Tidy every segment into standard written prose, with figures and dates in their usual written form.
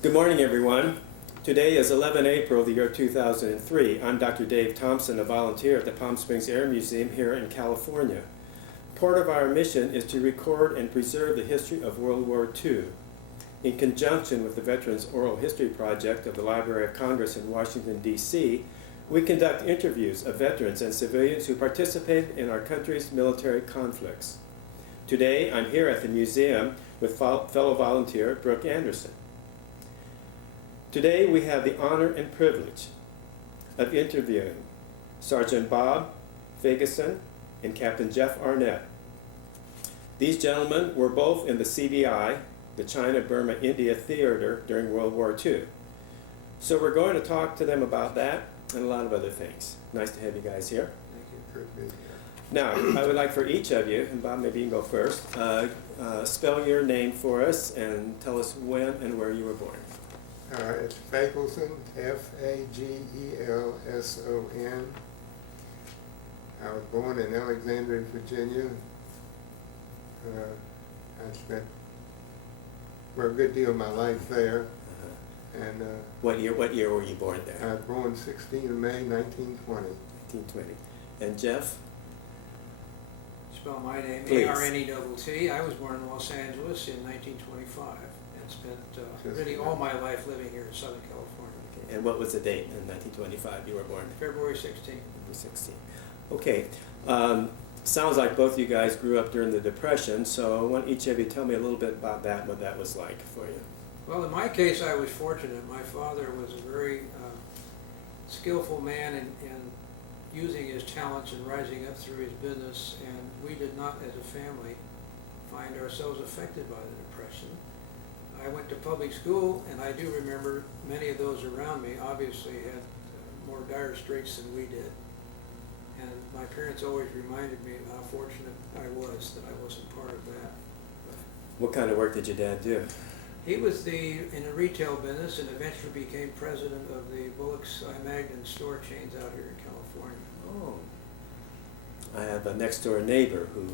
Good morning, everyone. Today is 11 April, the year 2003. I'm Dr. Dave Thompson, a volunteer at the Palm Springs Air Museum here in California. Part of our mission is to record and preserve the history of World War II. In conjunction with the Veterans Oral History Project of the Library of Congress in Washington, D.C., we conduct interviews of veterans and civilians who participated in our country's military conflicts. Today, I'm here at the museum with fellow volunteer Brooke Anderson. Today we have the honor and privilege of interviewing Sergeant Bob Fagelson and Captain Jeff Arnett. These gentlemen were both in the CBI, the China, Burma, India Theater during World War II. So we're going to talk to them about that and a lot of other things. Nice to have you guys here. Thank you for being here. Now, I would like for each of you, and Bob, maybe you can go first, spell your name for us and tell us when and where you were born. It's Fagelson, F-A-G-E-L-S-O-N. I was born in Alexandria, Virginia. I spent a good deal of my life there. And What year were you born there? I was born 16 of May, 1920. 1920. And Jeff? Spell my name, Please. A-R-N-E-T-T. I was born in Los Angeles in 1925 and spent really all my life living here in Southern California. Okay. And what was the date in 1925 you were born? February 16th. February 16. Okay. Sounds like both of you guys grew up during the Depression, so I want each of you to tell me a little bit about that, what that was like for you. Well, in my case, I was fortunate. My father was a very skillful man in using his talents and rising up through his business, and we did not, as a family, find ourselves affected by the Depression. I went to public school, and I do remember many of those around me obviously had more dire straits than we did. And my parents always reminded me of how fortunate I was that I wasn't part of that. What kind of work did your dad do? He was in the retail business and eventually became president of the Bullocks Magnin store chains out here in California. Oh. I have a next door neighbor who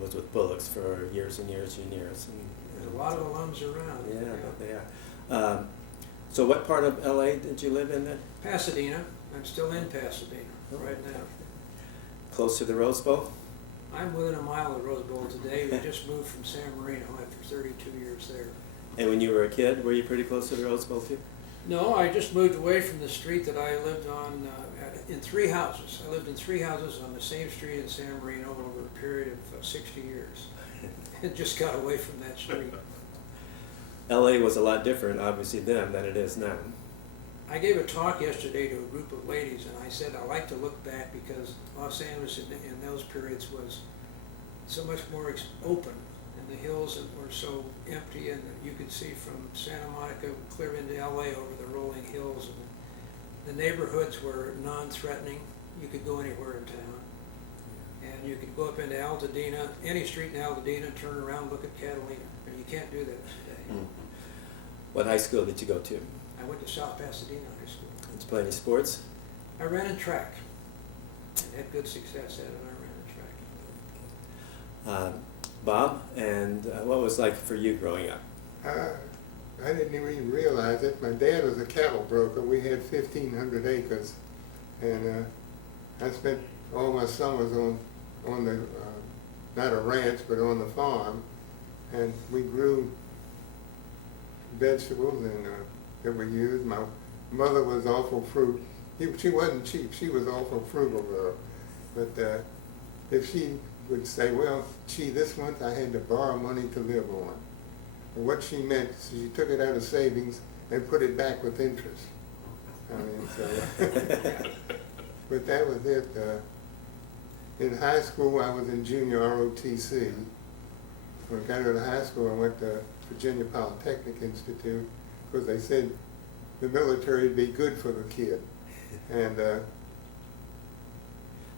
was with Bullocks for years and years and years. There's a lot of alums around. Yeah, but they are. So what part of LA did you live in then? Pasadena. I'm still in Pasadena right now. Close to the Rose Bowl? I'm within a mile of the Rose Bowl today. We just moved from San Marino after 32 years there. And when you were a kid, were you pretty close to the Rose Bowl too? No, I just moved away from the street that I lived on in 3 houses. I lived in 3 houses on the same street in San Marino over a period of 60 years. And just got away from that street. LA was a lot different, obviously, then than it is now. I gave a talk yesterday to a group of ladies, and I said I like to look back because Los Angeles in those periods was so much more open, and the hills were so empty, and you could see from Santa Monica clear into LA over the rolling hills, and the neighborhoods were non-threatening. You could go anywhere in town, and you could go up into Altadena, any street in Altadena, turn around, look at Catalina, and you can't do that today. What high school did you go to? I went to South Pasadena High School. Did you play any sports? I ran in track and had good success at it. I ran in track. Bob, and what was it like for you growing up? I didn't even realize it. My dad was a cattle broker. We had 1,500 acres, and I spent all my summers on the not a ranch, but on the farm, and we grew vegetables and that we used. My mother was awful fruit. She wasn't cheap. She was awful frugal girl, but if she would say, well, gee, this month I had to borrow money to live on. And what she meant, she took it out of savings and put it back with interest. I mean, so, but that was it. In high school, I was in junior ROTC. When I got out of high school, I went to Virginia Polytechnic Institute because they said the military would be good for the kid. And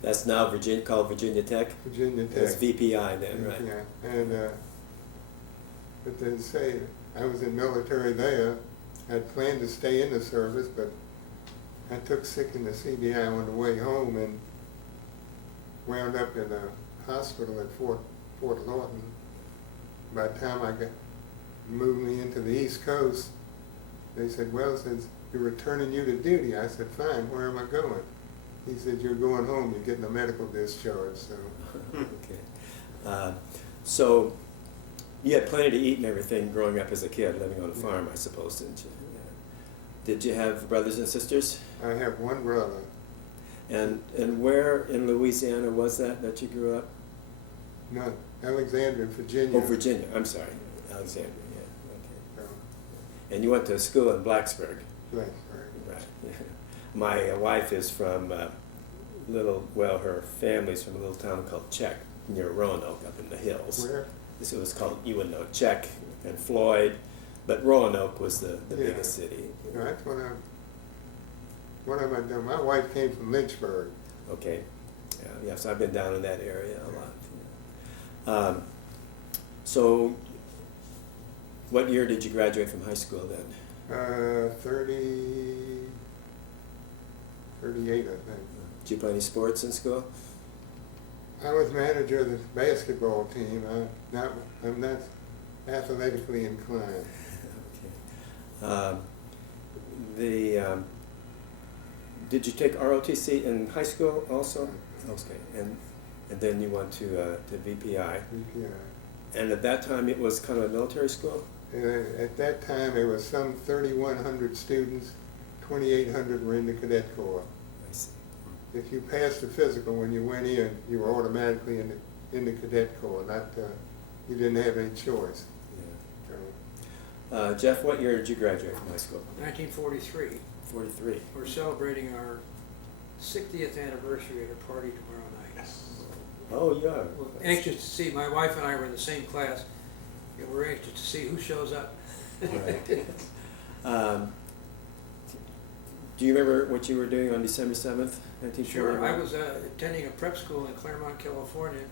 That's now called Virginia Tech? Virginia Tech. That's VPI then, right? Yeah, and but they say I was in military there. I'd planned to stay in the service, but I took sick in the CBI on the way home and wound up in a hospital at Fort Lawton. By the time moved me into the East Coast, they said, well, since you're returning you to duty, I said, fine, where am I going? He said, you're going home, you're getting a medical discharge, so. Okay. So you had plenty to eat and everything growing up as a kid, living on a farm, I suppose, didn't you? Yeah. Did you have brothers and sisters? I have one brother. And where in Louisiana was that you grew up? No, Alexandria, Virginia. Oh, Virginia. I'm sorry, Alexandria. Yeah. Okay. So, And you went to school in Blacksburg. Blacksburg. Right. My wife is from her family's from a little town called Czech near Roanoke up in the hills. Where? It was called, you would know, Czech and Floyd, but Roanoke was the Yeah. biggest city. No, that's what have I done? My wife came from Lynchburg. Okay. Yeah, so I've been down in that area a lot. Yeah. So what year did you graduate from high school then? 38, I think. Did you play any sports in school? I was manager of the basketball team. I'm not athletically inclined. Okay. Did you take ROTC in high school also? Okay. And then you went to VPI. VPI. And at that time it was kind of a military school? At that time, there was some 3,100 students, 2,800 were in the cadet corps. I see. If you passed the physical when you went in, you were automatically in the cadet corps. You didn't have any choice. Yeah. So, Jeff, what year did you graduate from high school? 1943. 43. We're celebrating our 60th anniversary at a party tomorrow night. Oh, you are. We're anxious to see, my wife and I were in the same class, and we're anxious to see who shows up. Right. Do you remember what you were doing on December 7th, 1941? Sure, I was attending a prep school in Claremont, California,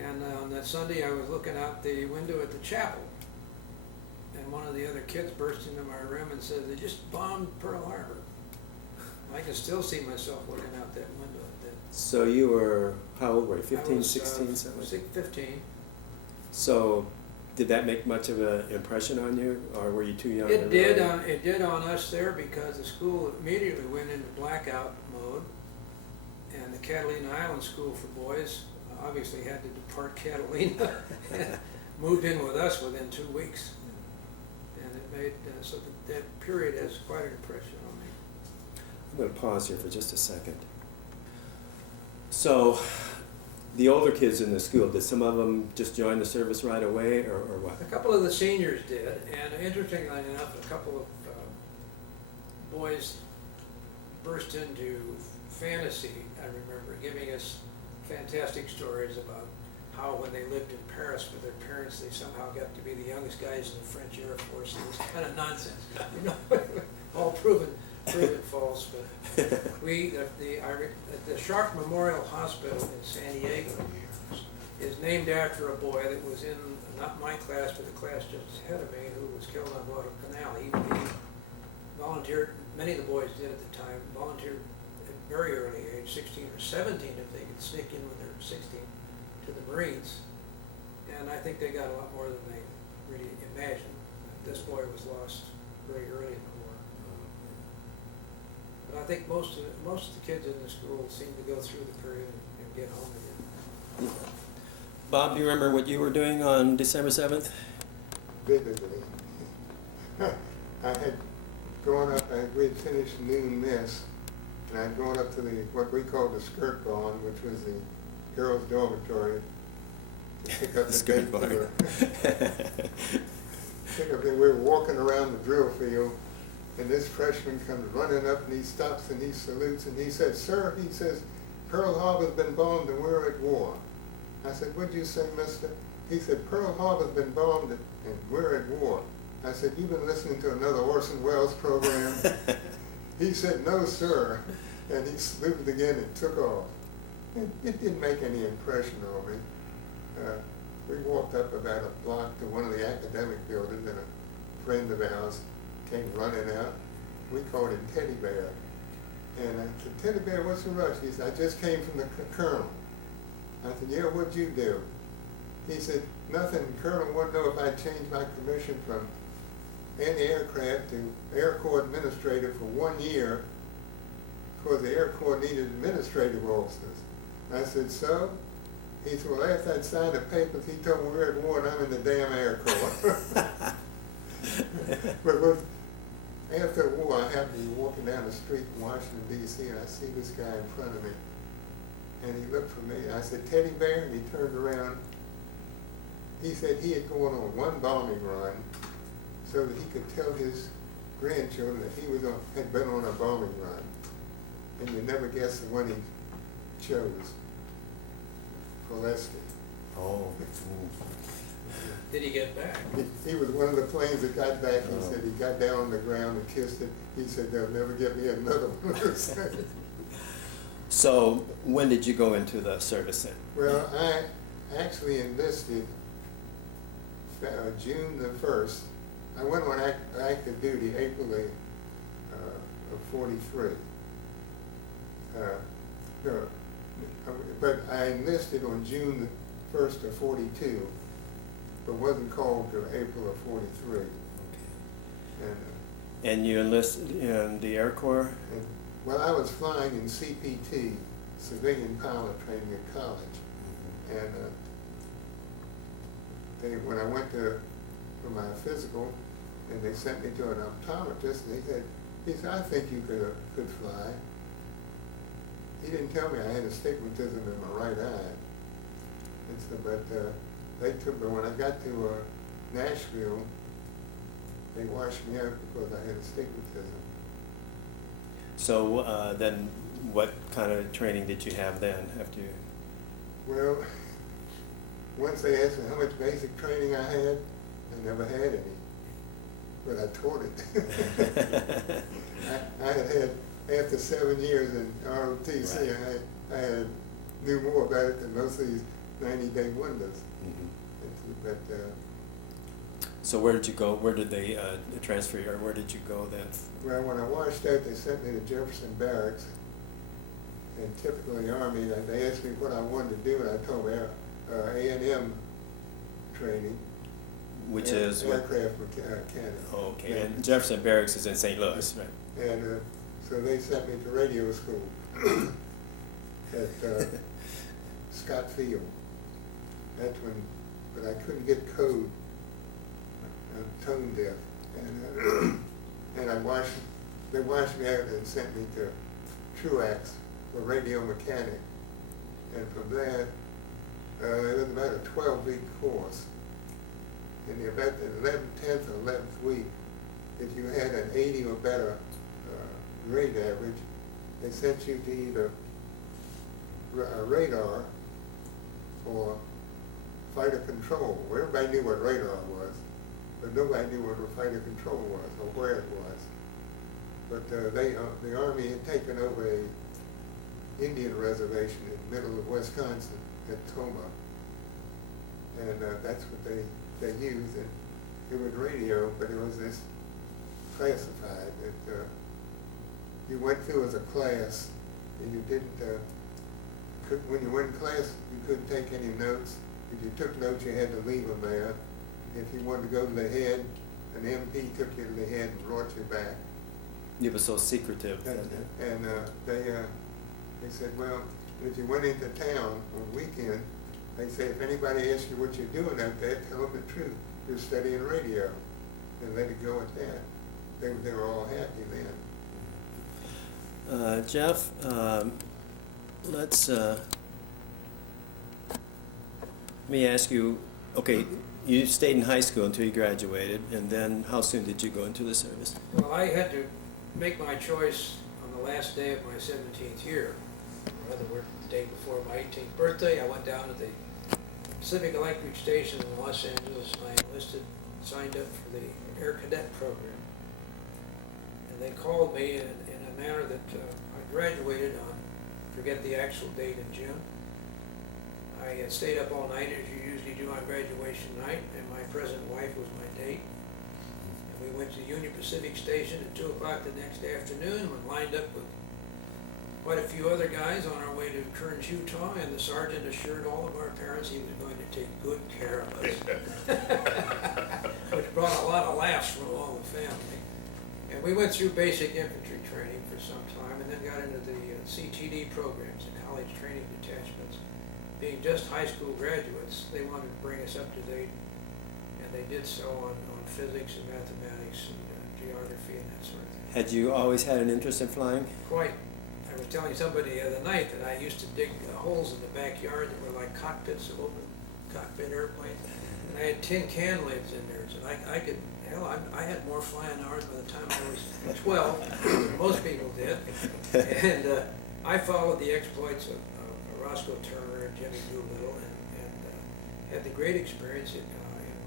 and on that Sunday I was looking out the window at the chapel, and one of the other kids burst into my room and said, they just bombed Pearl Harbor. I can still see myself looking out that window at that. So you were, how old were you, I 15, was, 16, something? 15. So did that make much of an impression on you, or were you too young? It did on us there because the school immediately went into blackout mode, and the Catalina Island School for Boys obviously had to depart Catalina and moved in with us within 2 weeks. And it made, so that period has quite an impression on me. I'm going to pause here for just a second. So the older kids in the school, did some of them just join the service right away, or what? A couple of the seniors did, and interestingly enough, a couple of boys burst into fantasy, I remember, giving us fantastic stories about how when they lived in Paris with their parents, they somehow got to be the youngest guys in the French Air Force. It was kind of nonsense, you know, all proven false. But the Sharp Memorial Hospital in San Diego is named after a boy that was in, not my class, but the class just ahead of me, who was killed on Guadalcanal. He volunteered, many of the boys did at the time, volunteered at a very early age, 16 or 17 if they could sneak in when they were 16, to the Marines. And I think they got a lot more than they really imagined. This boy was lost very early in the war. But I think most of the kids in the school seem to go through the period and get home again. Bob, do you remember what you were doing on December 7th? vividly. I had gone up, we had finished noon mess, and I'd gone up to what we called the skirt barn, which was the girls' dormitory, to pick up the Skirt barn. We were walking around the drill field, and this freshman comes running up, and he stops and he salutes, and he says, "Sir," he says, "Pearl Harbor's been bombed and we're at war." I said, "What'd you say, mister?" He said, "Pearl Harbor's been bombed and we're at war." I said, "You've been listening to another Orson Welles program?" He said, "No, sir." And he saluted again and took off. It didn't make any impression on me. We walked up about a block to one of the academic buildings, and a friend of ours came running out. We called him Teddy Bear. And I said, "Teddy Bear, what's the rush?" He said, "I just came from the colonel." I said, "Yeah, what'd you do?" He said, "Nothing. The colonel wanted to know if I'd changed my commission from anti-aircraft to Air Corps administrator for 1 year because the Air Corps needed administrative officers. I said, so? He said, well, after I'd signed the papers, he told me we're at war and I'm in the damn Air Corps. But after the war, I happened to be walking down the street in Washington, D.C., and I see this guy in front of me. And he looked for me. I said, Teddy Bear? And he turned around. He said he had gone on one bombing run so that he could tell his grandchildren that he had been on a bombing run. And you never guess the one he chose. Pulaski. Oh. Did he get back? He was one of the planes that got back. He said he got down on the ground and kissed it. He said they'll never get me another one of those things. So when did you go into the service then? Well, I actually enlisted June the 1st. I went on active duty April of 43. But I enlisted on June the 1st of 42, but wasn't called till April of 43. Okay. And, And you enlisted in the Air Corps? well, I was flying in CPT, civilian pilot training at college. And when I went for my physical, and they sent me to an optometrist, and he said, I think you could fly. He didn't tell me I had astigmatism in my right eye. And so, but they took me, when I got to Nashville, they washed me out because I had astigmatism. So then what kind of training did you have then after you? Well, once they asked me how much basic training I had, I never had any, but I taught it. I had after 7 years in ROTC, right. I knew more about it than most of these 90-day wonders. But so where did you go? Where did they transfer you, or where did you go then? well, when I washed out, they sent me to Jefferson Barracks. And typically the Army, they asked me what I wanted to do, and I told them A&M training. Which is what? Aircraft mechanic. Oh, okay. And Jefferson Barracks is in St. Louis, right? And so they sent me to radio school at Scott Field. That's when, but I couldn't get code. I'm tone deaf. And they washed me out and sent me to Truax for radio mechanic. And from there, it was about a 12-week course. In about the 10th or 11th week, if you had an 80 or better grade average, they sent you to either radar or fighter control. Well, everybody knew what radar was, but nobody knew what fighter control was or where it was. But the Army had taken over a Indian reservation in the middle of Wisconsin at Toma, and that's what they used. And it was radio, but it was this classified that you went through as a class, and you didn't. When you went in class, you couldn't take any notes. If you took notes, you had to leave them there. If you wanted to go to the head, an MP took you to the head and brought you back. It was so secretive. And they said, well, if you went into town on the weekend, they say, if anybody asks you what you're doing out there, tell them the truth. You're studying radio. And let it go at that. They were all happy then. Jeff, let me ask you, okay, you stayed in high school until you graduated, and then how soon did you go into the service? Well, I had to make my choice on the last day of my 17th year. In other words, the day before my 18th birthday, I went down to the Pacific Electric Station in Los Angeles, and I enlisted, signed up for the Air Cadet program. And they called me in a manner that I graduated on, forget the actual date in June. I had stayed up all night, as you usually do on graduation night, and my present wife was my date. And we went to Union Pacific Station at 2 o'clock the next afternoon, and lined up with quite a few other guys on our way to Kearns, Utah, and the sergeant assured all of our parents he was going to take good care of us. Which brought a lot of laughs from all the family. And we went through basic infantry training for some time and then got into the CTD programs, the college training detachments. Being just high school graduates, they wanted to bring us up to date, and they did so on physics and mathematics and geography and that sort of thing. Had you always had an interest in flying? Quite. I was telling somebody the other night that I used to dig holes in the backyard that were like cockpits of open cockpit airplanes. And I had tin can lids in there, so I could, hell, I had more flying hours by the time I was 12 than most people did. And I followed the exploits of Roscoe Turner and Jimmy Doolittle and had the great experience in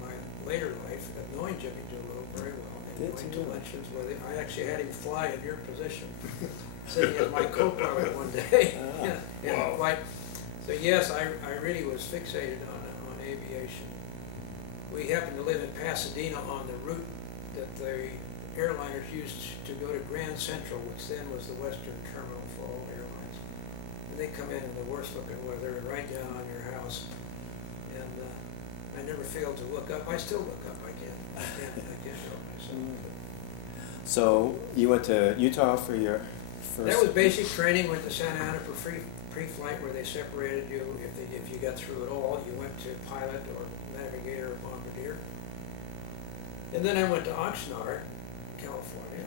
my later life of knowing Jimmy Doolittle very well and going to luncheons with him. I actually had him fly in your position, sitting as my co-pilot one day. Wow. Flight. So yes, I really was fixated on aviation. We happened to live in Pasadena on the route that the airliners used to go to Grand Central, which then was the Western Terminal for all airlines. And they come in the worst looking weather and right down on your house. And I never failed to look up. I still look up. I can't help myself. So you went to Utah for your first... That was basic training. Went to Santa Ana for pre-flight, where they separated you. If you got through it all, you went to pilot or navigator or bombardier. And then I went to Oxnard, California,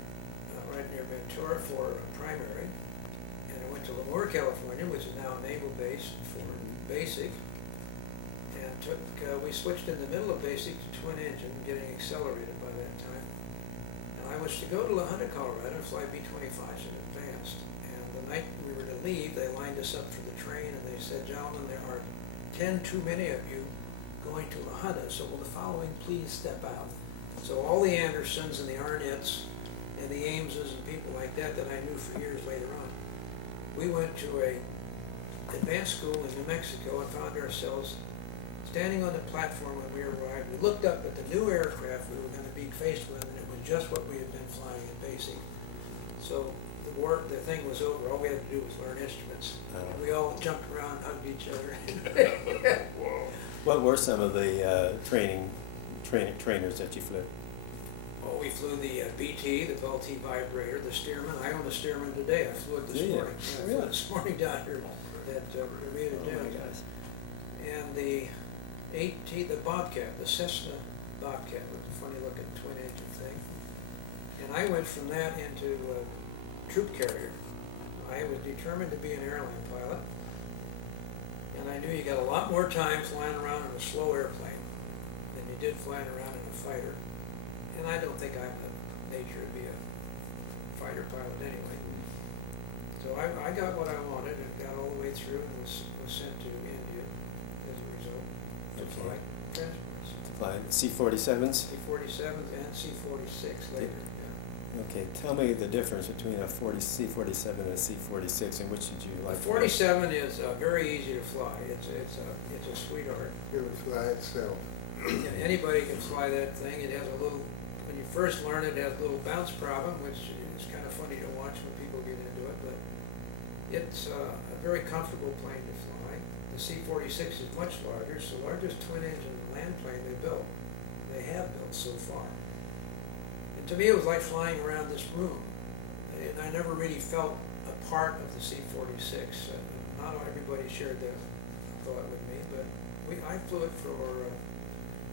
right near Ventura for a primary. And I went to Lemoore, California, which is now a naval base for basic. And we switched in the middle of basic to twin engine, getting accelerated by that time. And I was to go to La Junta, Colorado, and fly B-25s in advanced. And the night we were to leave, they lined us up for the train, and they said, "Gentlemen, there are 10 too many of you going to La Junta, so will the following please step out?" So all the Andersons and the Arnett's and the Ameses and people like that I knew for years later on, we went to a advanced school in New Mexico and found ourselves standing on the platform when we arrived. We looked up at the new aircraft we were going to be faced with, and it was just what we had been flying in basic. So the thing was over. All we had to do was learn instruments. We all jumped around, hugged each other. Whoa. What were some of the trainers that you flew? Oh, we flew the BT, the Bell T vibrator, the Stearman. I own a Stearman today. I flew it this morning. I flew it this morning down here at Bermuda Downs. And the AT, the Bobcat, the Cessna Bobcat, was a funny looking twin engine thing. And I went from that into a troop carrier. I was determined to be an airline pilot. And I knew you got a lot more time flying around in a slow airplane than you did flying around in a fighter. And I don't think I'm of nature to be a fighter pilot anyway. So I got what I wanted and got all the way through and was sent to India as a result to fly transports. To fly C-47s? C-47s and C-46 later, yeah. Okay, tell me the difference between a C-47 and a C-46, and which did you like? The 47 is very easy to fly. It's a sweetheart. It would fly itself. And anybody can fly that thing. It has a little, when you first learn it, it has a little bounce problem, which is kind of funny to watch when people get into it, but it's a very comfortable plane to fly. The C-46 is much larger. It's the largest twin-engine land plane they have built so far. And to me, it was like flying around this room. And I never really felt a part of the C-46. Not everybody shared that thought with me, but I flew it for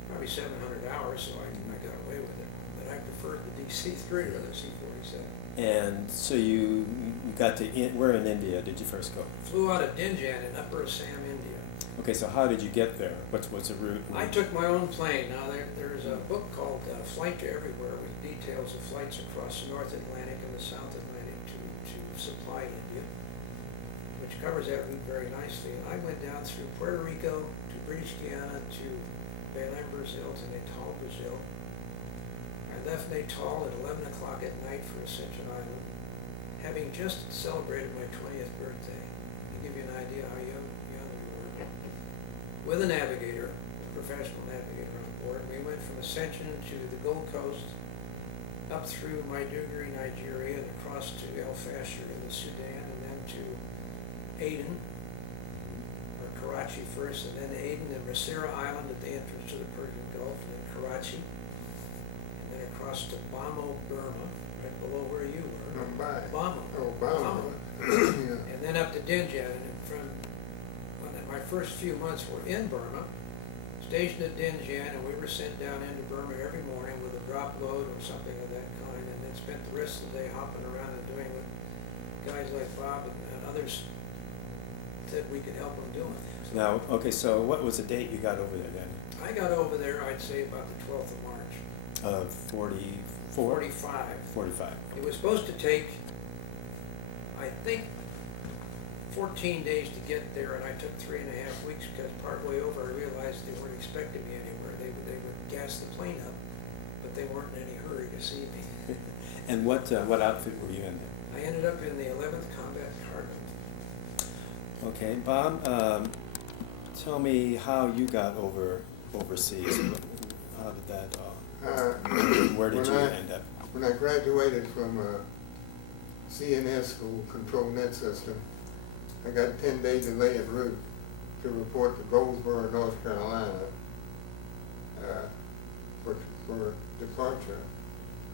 probably 700 hours, so I got away with it. But I preferred the DC-3 or the C-47. And so you got to, where in India did you first go? Flew out of Dinjan in Upper Assam, India. Okay, so how did you get there? What's the route? I took my own plane. Now there's a book called Flight to Everywhere, which details the flights across the North Atlantic and the South Atlantic to supply India, which covers that route very nicely. And I went down through Puerto Rico to British Guiana to Belém, Brazil, to Natal, Brazil. I left Natal at 11 o'clock at night for Ascension Island, having just celebrated my 20th birthday. To give you an idea how young we were. With a navigator, a professional navigator on board. We went from Ascension to the Gold Coast, up through Maiduguri, Nigeria, and across to El Fasher in the Sudan, and then to Aden, or Karachi first, and then Aden and Rasera Island at the entrance to the Persian Gulf, and then Karachi, and then across to Bamo, Burma, right below where you were. Mumbai. Bamo. Oh, Burma. Yeah. And then up to Dinjan, and from when my first few months were in Burma, stationed at Dinjan, and we were sent down into Burma every morning with a drop load or something of that kind, and then spent the rest of the day hopping around and doing what guys like Bob and others said we could help them doing. Now, okay, so what was the date you got over there then? I got over there, I'd say about the 12th of March. 44? 45. 45. It was supposed to take, I think, 14 days to get there, and I took 3.5 weeks because partway over I realized they weren't expecting me anywhere. They would gas the plane up, but they weren't in any hurry to see me. And what outfit were you in there? I ended up in the 11th Combat Cardinal. Okay, Bob, tell me how you got overseas. How did that, where did you end up? When I graduated from CNS school, Control Net System, I got a 10-day delay en route to report to Goldsboro, North Carolina for departure.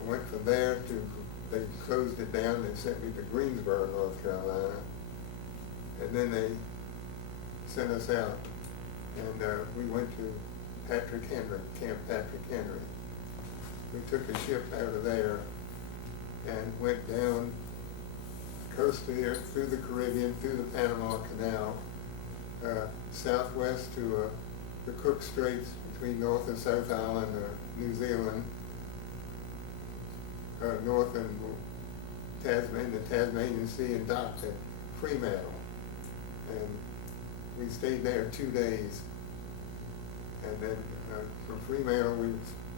I went from there to, they closed it down, they sent me to Greensboro, North Carolina, and then they sent us out, and we went to Patrick Henry, Camp Patrick Henry. We took a ship out of there and went down coast here, through the Caribbean, through the Panama Canal, southwest to the Cook Straits between North and South Island, New Zealand, north and Tasmania, the Tasmanian Sea, and docked at Fremantle. And we stayed there 2 days. And then from Fremantle,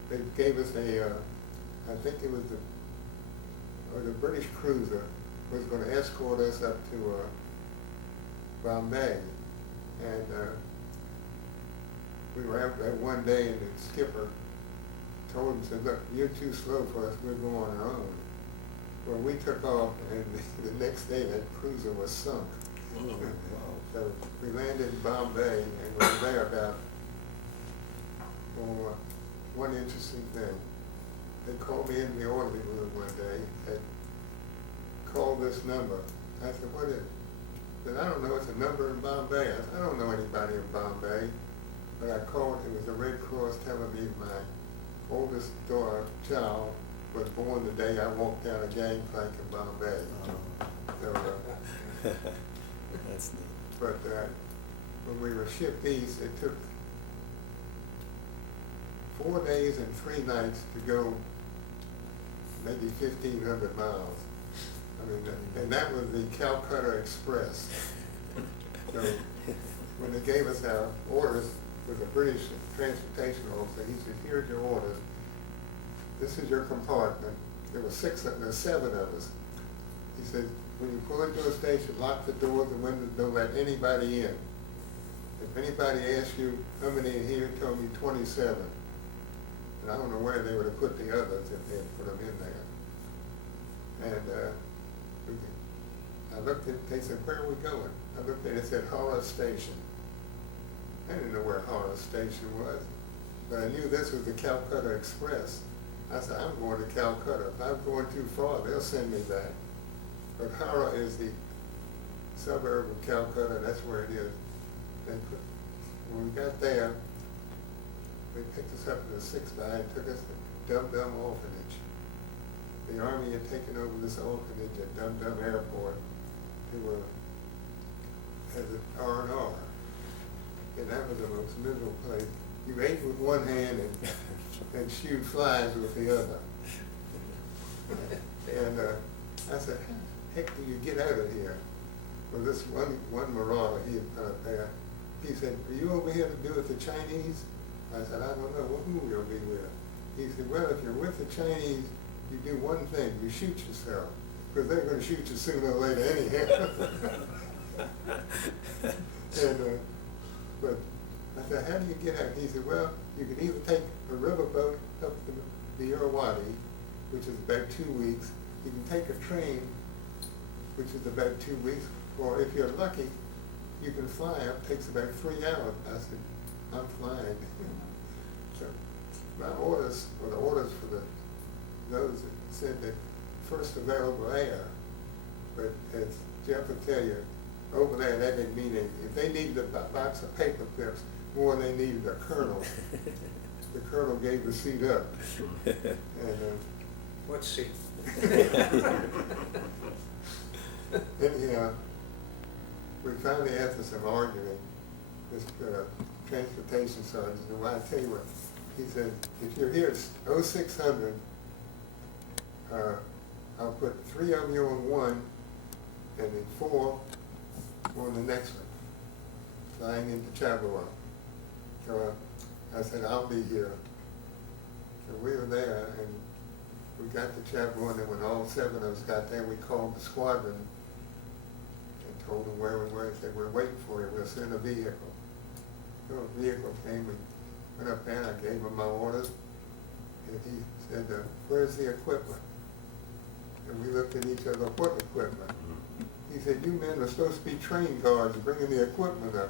they gave us I think it was the British cruiser was going to escort us up to Bombay. And we were out there one day, and the skipper told him, said, look, you're too slow for us, we're going on our own. Well, we took off, and the next day that cruiser was sunk. Oh, wow. So we landed in Bombay, and we were there about, one interesting thing. They called me in the orderly room one day and called this number. I said, what is it? They said, I don't know, it's a number in Bombay. I said, I don't know anybody in Bombay. But I called, it was the Red Cross telling me my oldest daughter, child, was born the day I walked down a gangplank in Bombay. Oh. So, That's neat. but when we were shipped east, it took 4 days and 3 nights to go maybe 1,500 miles. I mean, and that was the Calcutta Express. So when they gave us our orders with a British transportation officer, he said, here's your orders. This is your compartment. There's 7 of us. He said, when you pull into a station, lock the doors and windows, don't let anybody in. If anybody asks you how many in here, tell me 27. And I don't know where they would have put the others if they had put them in there. And I looked at, they said, where are we going? I looked at it, it said Horror Station. I didn't know where Horror Station was, but I knew this was the Calcutta Express. I said, I'm going to Calcutta. If I'm going too far, they'll send me back. But Hara is the suburb of Calcutta, that's where it is. And when we got there, they picked us up in a 6-by and took us to Dum Dum Orphanage. The Army had taken over this orphanage at Dum Dum Airport as an R&R. And that was the most miserable place. You ate with one hand and shooed flies with the other. And I said, how the heck do you get out of here? Well, this one marauder, he had put up there, he said, are you over here to do with the Chinese? I said, I don't know, who will you be with? He said, well, if you're with the Chinese, you do one thing, you shoot yourself, because they're going to shoot you sooner or later anyhow. And, but I said, how do you get out? He said, well, you can either take a riverboat up the Irrawaddy, which is about 2 weeks. You can take a train, which is about 2 weeks, or if you're lucky, you can fly. It takes about 3 hours. I said, I'm flying. So my orders were the orders for those that said that first available air. But as Jeff will tell you, over there that didn't mean anything. If they needed a box of paper clips more than they needed a colonel, the colonel gave the seat up. And What seat? anyhow, we finally, after some arguing, this transportation sergeant, and I tell you what, he said, if you're here at 0600, I'll put 3 of you on one, and then 4 on the next one, flying into Chaparral. So I said, I'll be here. So we were there, and we got to Chaparral, and then when all 7 of us got there, we called the squadron and told them where we were. They said, we're waiting for you, we'll send a vehicle. So a vehicle came, we went up there, and I gave him my orders, and he said, where's the equipment? And we looked at each other, what equipment? He said, you men are supposed to be train guards bringing the equipment up.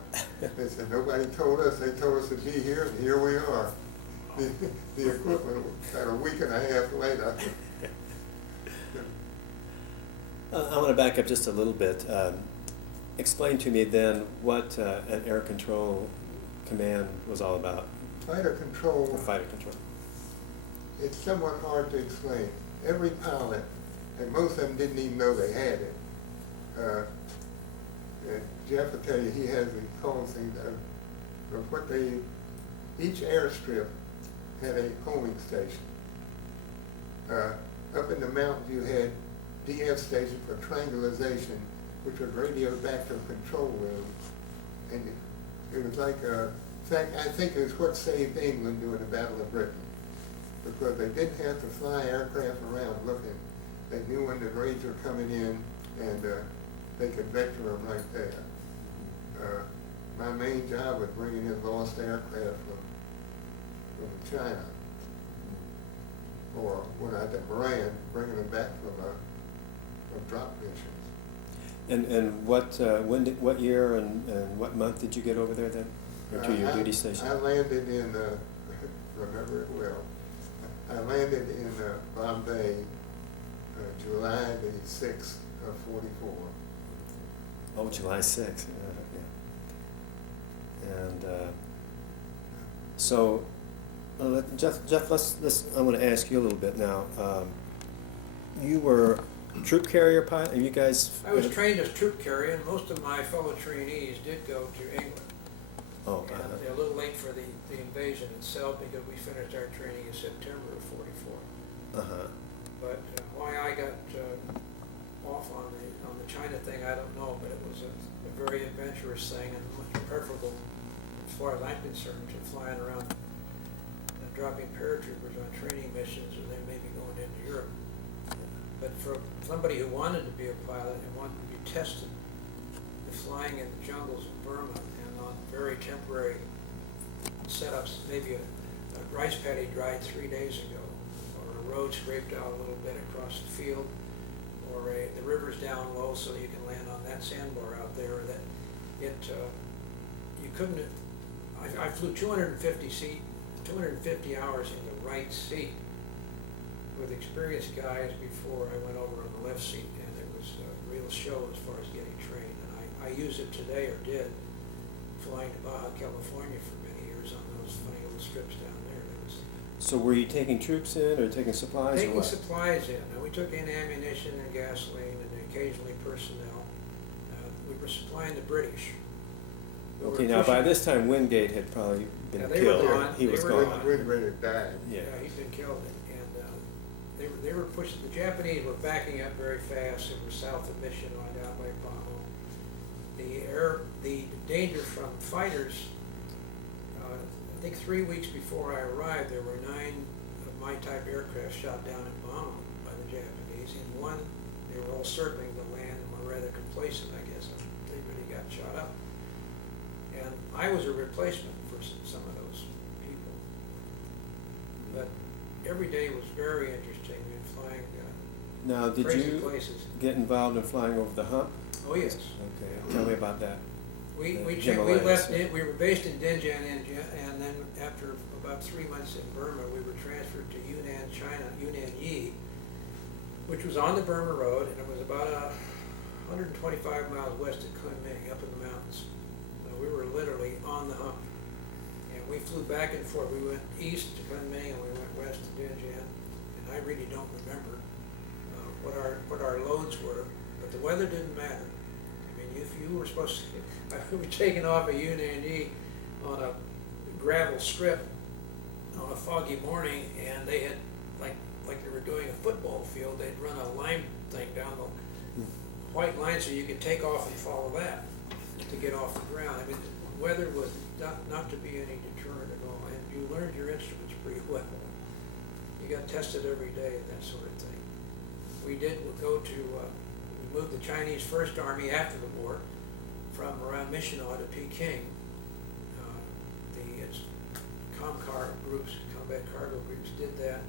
They said, nobody told us. They told us to be here, and here we are. The equipment was about a week and a half later. I want to back up just a little bit. Explain to me then what an air control command was all about. Fighter control, Fighter control. it's somewhat hard to explain. Every pilot, and most of them didn't even know they had it. And Jeff will tell you, he has the call thing of what they, each airstrip had a homing station. Up in the mountains you had DF station for triangulation, which was radioed back to a control room. And it was like, in fact, I think it was what saved England during the Battle of Britain, because they didn't have to fly aircraft around looking. They knew when the raids were coming in, and they could vector them right there. My main job was bringing in lost aircraft from China, or when I did Moran, bringing them back from drop missions. And what year and what month did you get over there then? Or to your duty station? I landed in, remember it well, I landed in Bombay July the 6th of 44. Oh, July 6th. Yeah. And so, Jeff, let's. I want to ask you a little bit now. You were troop carrier pilot. Are you guys? I was trained as troop carrier, and most of my fellow trainees did go to England. Oh, And they're a little late for the invasion itself, because we finished our training in September of 44. But why I got off on the China thing, I don't know, but it was a very adventurous thing, and much preferable, as far as I'm concerned, to flying around and dropping paratroopers on training missions, and then maybe going into Europe. But for somebody who wanted to be a pilot and wanted to be tested, the flying in the jungles of Burma and on very temporary setups, maybe a rice paddy dried 3 days ago, or a road scraped out a little bit across the field, or the river's down low so you can land on that sandbar out there, that you couldn't, I flew 250 hours in the right seat with experienced guys before I went over on the left seat, and it was a real show as far as getting trained. And I use it today, or did, flying to Baja California for many years on those funny little strips down there. So were you taking troops in or taking supplies? Taking or what? supplies in. Now, we took in ammunition and gasoline and occasionally personnel. We were supplying the British. We Okay, were now by pushing- this time Wingate had probably been Yeah, they were killed. gone. He They was were gone. Windbreaker died. Yeah. Yeah, he'd been killed, and they were pushing. The Japanese were backing up very fast. They were south of Mission on down Lake Baja. The danger from fighters. I think 3 weeks before I arrived, there were 9 of my type aircraft shot down in Burma by the Japanese. In one, they were all circling the land and were rather complacent, I guess. They really got shot up. And I was a replacement for some of those people. But every day was very interesting in flying Now, did crazy you places. get involved in flying over the hump? Oh, yes. Okay, tell me about that. We Himalayas. left it, we were based in Dinjan, India, and then after about 3 months in Burma, we were transferred to Yunnan, China, Yunnan Yi, which was on the Burma Road, and it was about 125 miles west of Kunming, up in the mountains. We were literally on the hump. And we flew back and forth. We went east to Kunming and we went west to Dinjan. And I really don't remember what our loads were, but the weather didn't matter. I mean, if you were supposed to, we were taking off at Yunnan Yi on a gravel strip on a foggy morning, and they had, like they were doing a football field, they'd run a line thing down the white line so you could take off and follow that to get off the ground. I mean, the weather was not to be any deterrent at all, and you learned your instruments pretty well. You got tested every day and that sort of thing. We moved the Chinese First Army after the war from around Missionau to Peking. The combat cargo groups did that.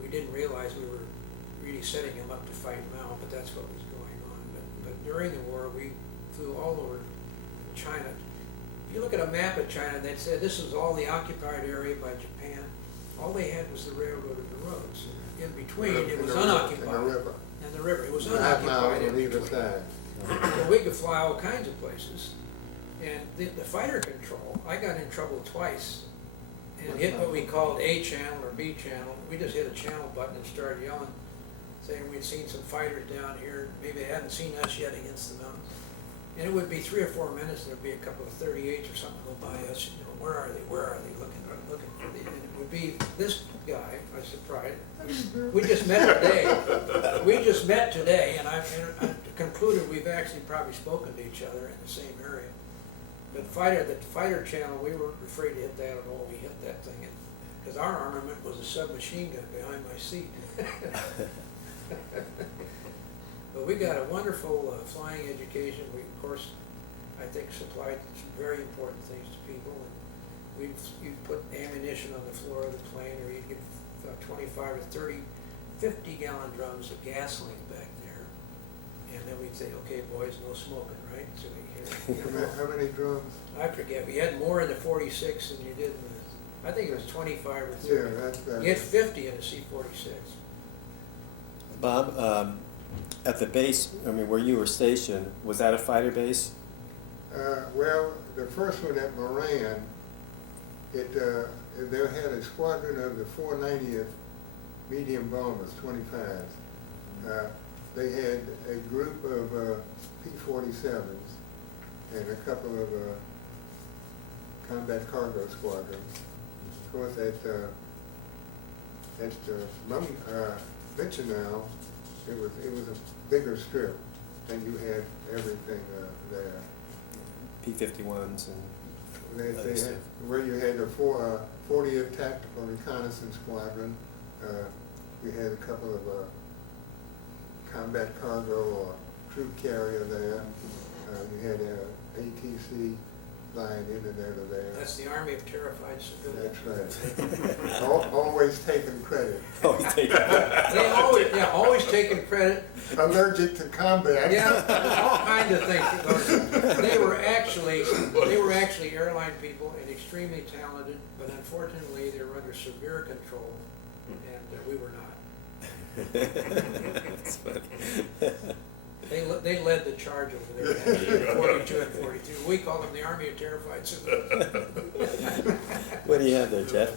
We didn't realize we were really setting them up to fight Mao, but that's what was going on. But during the war, we flew all over China. If you look at a map of China, they'd say this is all the occupied area by Japan. All they had was the railroad and the roads. In between, it was unoccupied. And the river. And the river. It was 5 unoccupied miles in on either between. side. Well, we could fly all kinds of places. And the fighter control, I got in trouble twice and hit what we called A channel or B channel. We just hit a channel button and started yelling, saying we'd seen some fighters down here. Maybe they hadn't seen us yet against the mountains. And it would be 3 or 4 minutes, and there'd be a couple of 38s or something go by us. You know, where are they? Where are they? Looking for the, and it would be this guy. I was surprised. We just met today. And I concluded we've actually probably spoken to each other in the same area. But the fighter channel, we weren't afraid to hit that at all. We hit that thing, because our armament was a submachine gun behind my seat. But we got a wonderful flying education. We, of course, I think supplied some very important things to people. And you'd put ammunition on the floor of the plane, or you'd get 25 or 30, 50-gallon drums of gasoline back there. And then we'd say, okay, boys, no smoking, right? So How many drums? I forget. We had more in the 46 than you did in the, I think it was 25 or 30. Yeah, that's You had 50 in the C-46. Bob, at the base, I mean, where you were stationed, was that a fighter base? Well, the first one at Moran, they had a squadron of the 490th medium bombers, 25s. They had a group of P-47s and a couple of combat cargo squadrons. Of course, at the Mitchenau, it was a bigger strip, and you had everything there. P-51s and They other stuff. had, where you had the 40th Tactical Reconnaissance Squadron, we had a couple of combat cargo or troop carrier there. You had a ATC flying in and out of there. That's the Army of Terrified Civilians. That's right. Always taking credit. Oh, you take it. Always taking credit. Allergic to combat. Yeah, all kinds of things. They were actually airline people and extremely talented, but unfortunately they were under severe control, and we were not. That's funny. They led the charge over there, actually, 42 and 42. We call them the Army of Terrified Civilians. What do you have there, Jeff?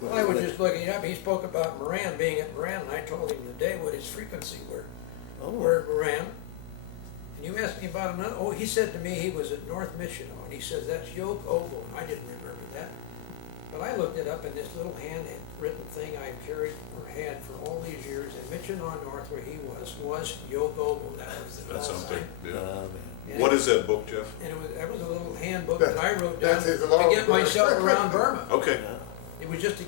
Well, I was just looking up. He spoke about Moran being at Moran, and I told him today what his frequency were. Oh. We're at Moran. And you asked me about another. Oh, he said to me he was at North Missionau, and he says that's Yoke Oval. I didn't remember that. But I looked it up in this little handwritten thing I carried or had for all these years. And Missionau North, where he was Yoke Oval. That was the That's call something, sign. yeah. Oh, man. And What is that book, Jeff? And that was a little handbook that I wrote down That's his to log get book. myself around Burma. Okay. It was just,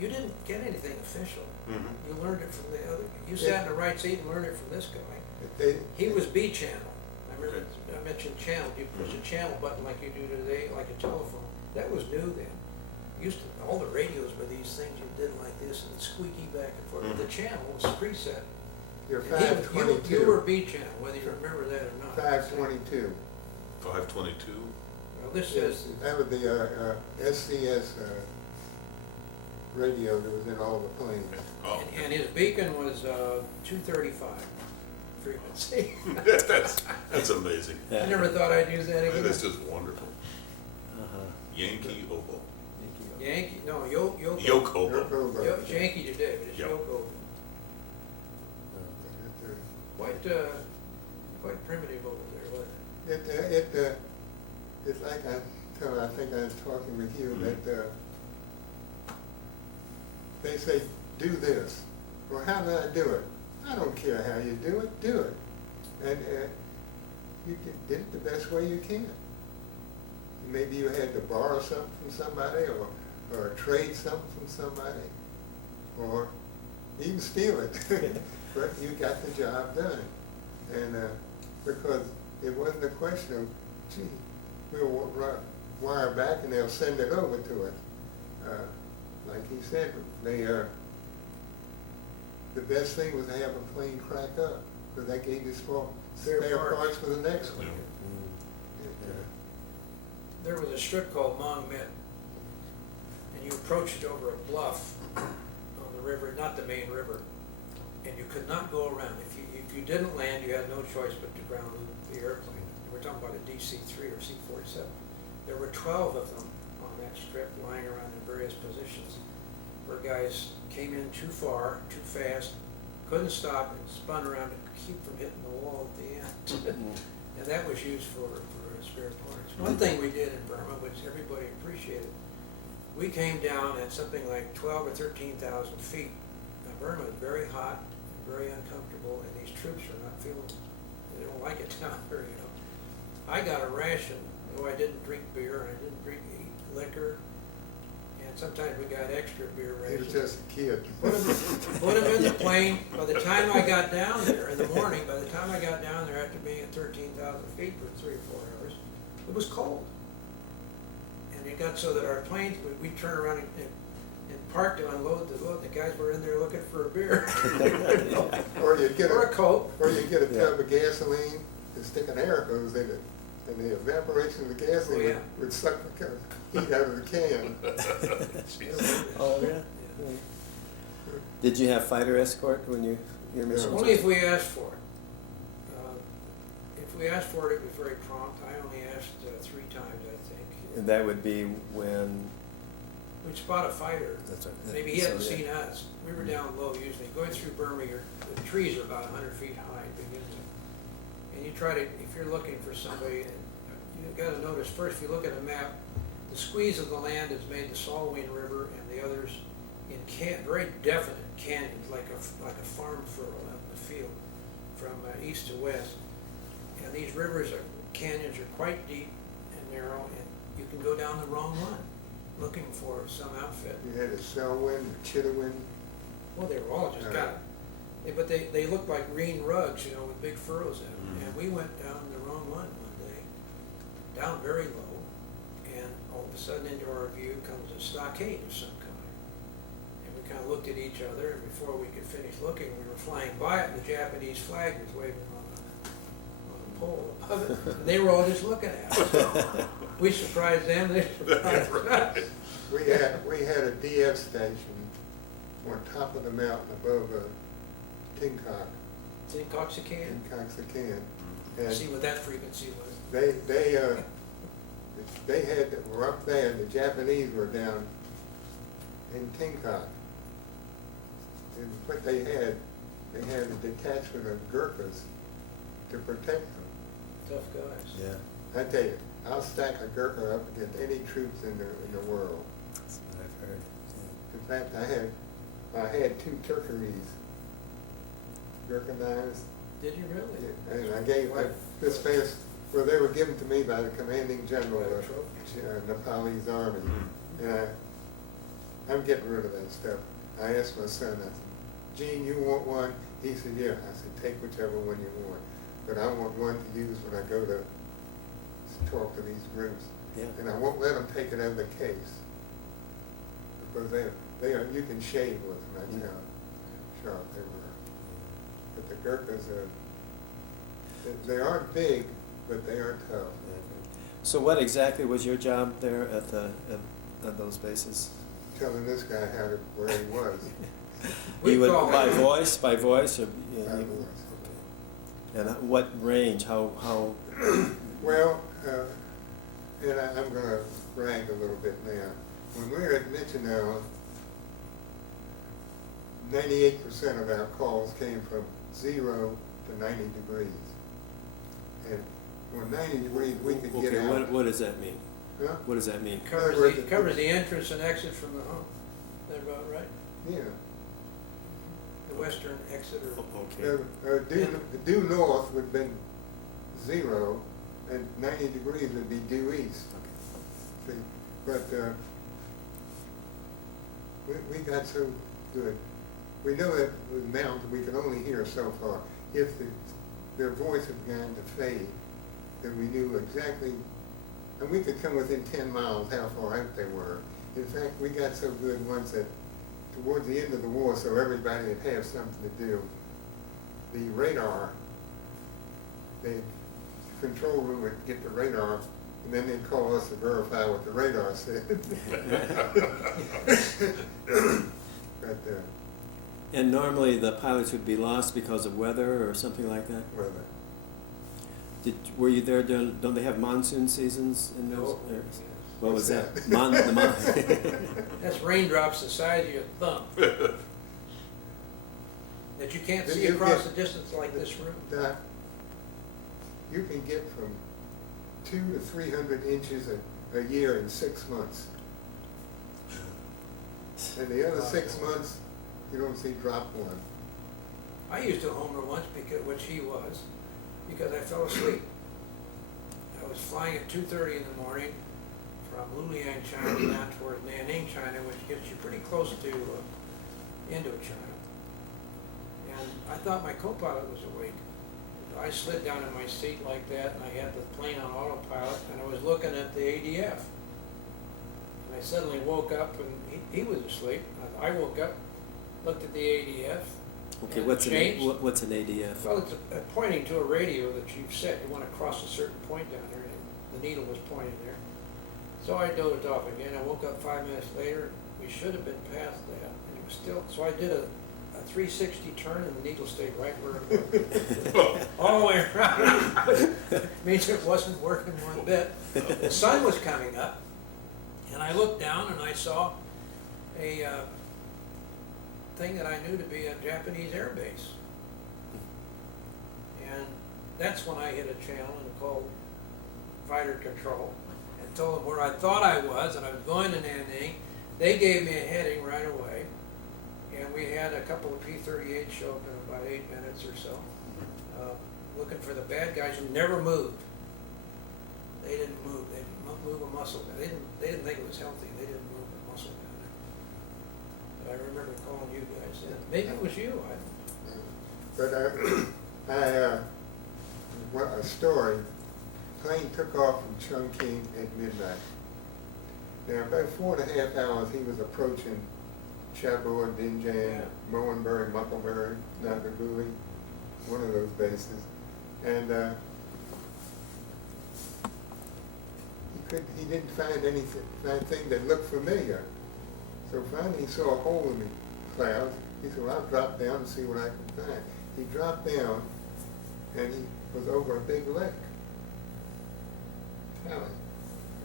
you didn't get anything official. Mhm. You learned it from the other, you sat in the right seat and learned it from this guy. He was B channel. I remember I mentioned channel. You push a channel button like you do today, like a telephone. That was new then. All the radios were these things you did like this and squeaky back and forth. But the channel was preset. You're And 522. you were B channel, whether you remember that or not. 522. 522? Well, this says, That was the SCS radio that was in all the planes. Oh, and his beacon was 235 frequency. that's amazing. I never thought I'd use that again. That's just wonderful. Uh-huh. Yankee Oboe. Yankee, no, Yoko. Yoke Oboe. Yankee today, but it's Yep. Yoko. Quite primitive over there, wasn't It's like I think I was talking with you, that they say, do this. Well, how do I do it? I don't care how you do it. And you did it the best way you can. Maybe you had to borrow something from somebody, or trade something from somebody, or even steal it. But you got the job done. And because it wasn't a question of, gee, we'll wire back and they'll send it over to us. Like he said, the best thing was to have a plane crack up, because that gave you spare parts for the next one. there was a strip called Mong Mit, and you approached it over a bluff on the river, not the main river, and you could not go around. If you didn't land, you had no choice but to ground the airplane. We're talking about a DC-3 or C-47. There were 12 of them on that strip lying around in various positions, where guys came in too far, too fast, couldn't stop, and spun around to keep from hitting the wall at the end. And that was used for spare parts. One thing we did in Burma, which everybody appreciated, we came down at something like 12 or 13,000 feet. Now Burma is very hot, and very uncomfortable, and these troops are not feeling, they don't like it down there, you know. I got a ration, though I didn't drink beer, I didn't eat liquor, and sometimes we got extra beer He rations. was just a kid. Put them in the plane. By the time I got down there in the morning, by the time I got down there after being at 13,000 feet for 3 or 4 hours, it was cold. And it got so that our planes, we'd turn around and park to unload the load. The guys were in there looking for a beer. Or you get Or a Coke. Or you get a tub of gasoline and stick an air hose in it, and the evaporation of the gasoline would suck the heat out of the can. Oh, yeah. Did you have fighter escort when your mission? Only if we asked for it. If we asked for it, it was very prompt. I only asked 3 times, I think. And that would be when. We'd spot a fighter. That's right. Maybe he hadn't So, yeah. seen us. We were down low usually. Going through Burma, the trees are about 100 feet high to begin with. And you try to, if you're looking for somebody, you've got to notice first, if you look at a map, the squeeze of the land has made the Salween River and the others in very definite canyons, like a farm furrow out in the field from east to west. And these canyons are quite deep and narrow, and you can go down the wrong one looking for some outfit. You had a Selwyn, a Chittawin. Well, they were all just but they looked like green rugs, you know, with big furrows in them. And we went down the wrong one day, down very low, and all of a sudden into our view comes a stockade of some kind. And we kind of looked at each other, and before we could finish looking, we were flying by it, and the Japanese flag was waving on a pole above it. And they were all just looking at us. We surprised them, they surprised us. We had a DF station on top of the mountain above Tincock. Intoxicated. And See what that frequency was. they were up there, the Japanese were down in Tincock. And what they had a detachment of Gurkhas to protect them. Tough guys. Yeah, I tell you, I'll stack a Gurkha up against any troops in the world. that's what I've heard. In fact, I had 2 turquoise Gurkha knives. Did you really? And I gave this fast, well, they were given to me by the commanding general of Nepalese army. And I'm getting rid of that stuff. I asked my son, I said, Gene, you want one? He said, yeah. I said, take whichever one you want. But I want one to use when I go to talk to these groups. Yeah. And I won't let them take it out of the case. Because you can shave with them, that's how sharp they were. But the Gurkhas they aren't big, but they are tough. Yeah. So what exactly was your job there at those bases? telling this guy where he was. We You would, call by it- voice, or? Yeah, By you- voice. okay. And what range, how, Well, and I'm going to brag a little bit now. When we were at Michigan, 98% of our calls came from 0 to 90 degrees. And when 90 degrees, we could get okay, out. what does that mean? Huh? What does that mean? Covers the entrance and exit from the home. Is that about right? Yeah. The western exit or? Okay. Due north would have been 0, and 90 degrees would be due east. See, but we got so good. We know that with mountains we can only hear so far. If their voice had begun to fade, then we knew exactly, and we could come within 10 miles how far out they were. In fact, we got so good once that towards the end of the war, so everybody would have something to do, the radar, the control room would get the radar, and then they'd call us to verify what the radar said. But, And normally the pilots would be lost because of weather or something like that? weather. Were you there during, don't they have monsoon seasons in those No. areas? What was What's that? that? That's raindrops the size of your thumb. That you can't Then see you across get- the distance like this room. Doc, you can get from 200 to 300 inches a year in 6 months. And the other 6 months, you don't see drop one. I used a homer once, which he was, because I fell asleep. I was flying at 2:30 in the morning from Luliang, China, down towards Nanning, China, which gets you pretty close to Indochina. And I thought my co-pilot was awake. I slid down in my seat like that, and I had the plane on autopilot, and I was looking at the ADF. And I suddenly woke up, and he was asleep. I woke up, looked at the ADF. Okay, and what's changed. what's an ADF? Well, it's pointing to a radio that you've set. You want to cross a certain point down there, and the needle was pointing there. So I dozed off again. I woke up 5 minutes later. We should have been past that, and it was still. So I did a 360 turn, and the needle stayed right where it was, all the way around. Means it wasn't working one bit. The sun was coming up, and I looked down, and I saw a thing that I knew to be a Japanese air base. And that's when I hit a channel and called fighter control and told them where I thought I was, and I was going to Nanning. They gave me a heading right away, and we had a couple of P-38s show up in about 8 minutes or so, looking for the bad guys who never moved. They didn't move. They didn't move a muscle. They didn't think it was healthy. They didn't move a muscle down there. But I remember calling you guys then. Maybe it was you. But what a story. Plane took off from Chongqing at midnight. Now, about 4.5 hours, he was approaching Chabot, Dinjan, Yeah. Moenbury, Mucklebury, Wwii, one of those bases. And he didn't find anything that looked familiar. So finally he saw a hole in the clouds. He said, well, I'll drop down and see what I can find. He dropped down, and he was over a big lake. Tally.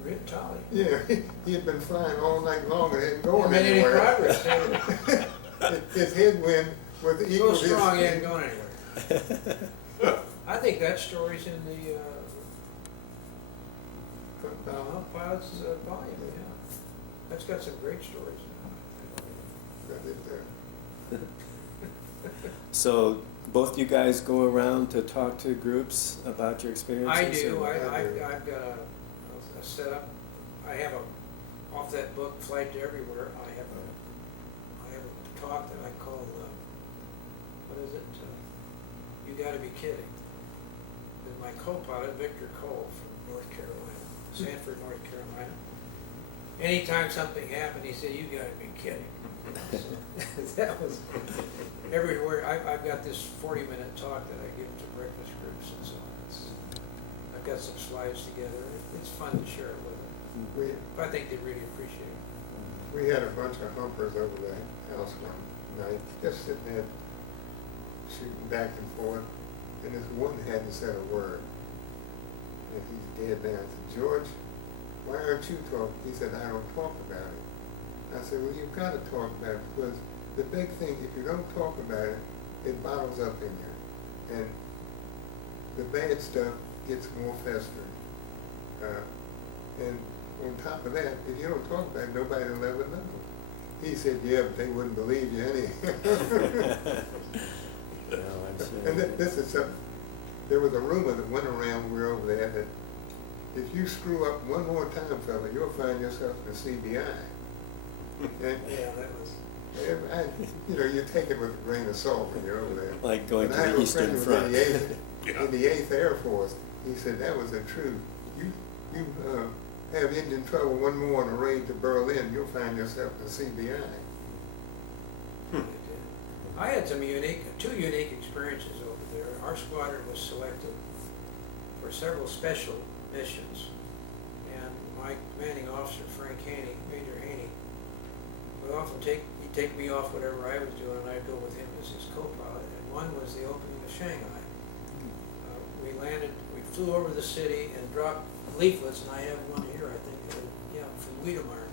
Rip Tolly. Yeah, he had been flying all night long and hadn't going Hadn't made any anywhere. progress, had he? His headwind was equal So to strong, he his hadn't gone anywhere. I think that story's in the Pilot's volume, yeah. That's got some great stories. So both you guys go around to talk to groups about your experiences? I do. or- I've got a setup. I have off that book, Flight to Everywhere, I have a talk that I call, what is it? You Gotta Be Kidding. With my co-pilot, Victor Cole from North Carolina, Sanford, North Carolina. Anytime something happened, he said, "You gotta be kidding." So, that was everywhere. I've got this 40-minute talk that I give to breakfast groups and so on. It's a got some slides together. It's fun to share it with them. We, I think they really appreciate it. we had a bunch of humpers over the house one night, just sitting there shooting back and forth, and this one hadn't said a word. And he's dead now. I said, George, why aren't you talking? He said, I don't talk about it. I said, well, you've got to talk about it, because the big thing, if you don't talk about it, it bottles up in you. And the bad stuff gets more festering. And on top of that, if you don't talk about it, nobody will ever know. He said, yeah, but they wouldn't believe you anyhow. No, I'm sure. And this is something, there was a rumor that went around when we were over there that if you screw up one more time, fella, you'll find yourself in the CBI. And, Yeah, that was. you know, you take it with a grain of salt when you're over there. Like going But to I the have a Eastern friend who was Front. in the 8th Air Force. He said that was the truth. You have engine trouble one more on a raid to Berlin, you'll find yourself in the CBI. I had two unique experiences over there. Our squadron was selected for several special missions, and my commanding officer, Frank Haney, Major Haney, would often he'd take me off whatever I was doing, and I'd go with him as his co-pilot. And one was the opening of Shanghai. We flew over the city and dropped leaflets, and I have one here, I think, from Wiedemeyer.